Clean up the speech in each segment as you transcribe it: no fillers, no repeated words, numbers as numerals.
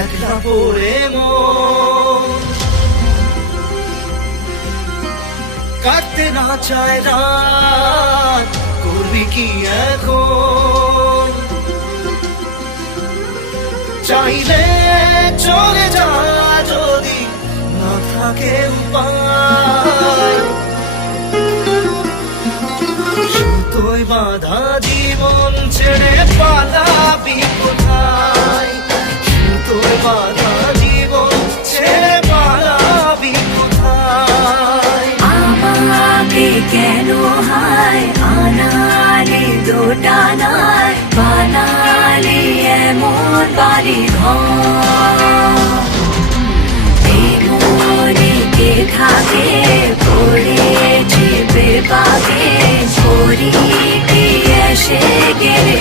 একলা পড়ে মন কাটতে না চায় রাত, করবি কি এখন? চাইলে চলে যা যদি না থাকে উপায়, সুতোয় বাঁধা জীবন ছেড়ে পালাবি কোথায়? সুতোয় বাঁধা জীবন ছেড়ে পালাবি কোথায়? আমাকে কেন হায় আনালি দোটানায় বানালি এমন বাড়ি ঘর? মনে থাকে পড়েছি বেবাগে করি কি এসে গেলে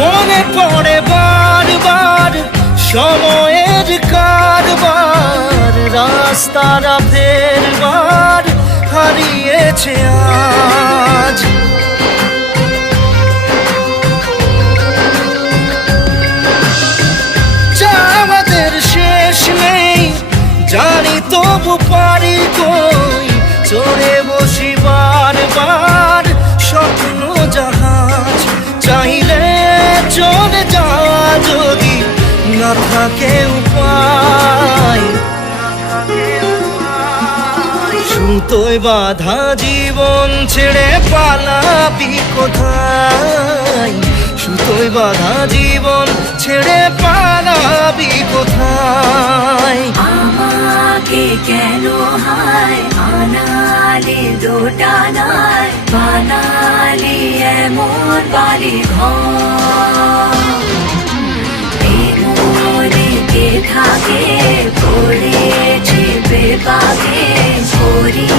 মনে পড়ে বারবার সময়ের কারবার, রাস্তারা ফেরবার হারিয়েছে আজ। আমাদের শেষ নেই জানি, তবু পারি কই চড়ে বসি বারবার স্বপ্ন জাহাজ। চাইলে চলে যা যদি না থাকে উপায়, সুতোয় বাঁধা জীবন ছেড়ে পালাবি কোথায়? সুতোয় বাঁধা জীবন ছেড়ে পালাবি কোথায়? আমাকে কেন হায় আনালি দোটানায় বানালি এমন বাড়ি ঘর? মনে থাকে পড়েছি বেবাগে করি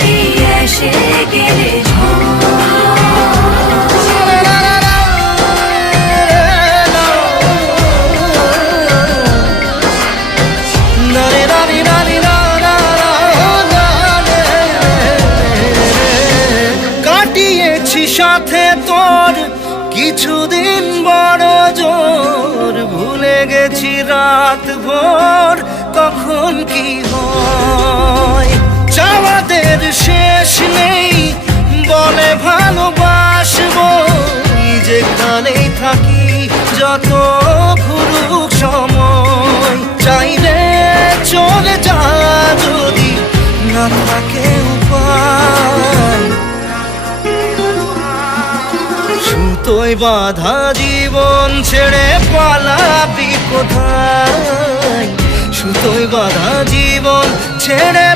কি এসে গেলে কাটিয়েছি সাথে তোর কিছুদিন বড় জোর, ভুলে গেছি রাত ভোর কখন কি হয়। চাওয়াদের শেষ নেই বলে ভালোবাসবো, যেখানেই থাকি যত ঘুরুক সময়। চাইলে চলে যা যদি না থাকে উপায়, সুতোয় বাঁধা জীবন ছেড়ে পালাবি কোথায়? সুতোয় বাঁধা জীবন ছেড়ে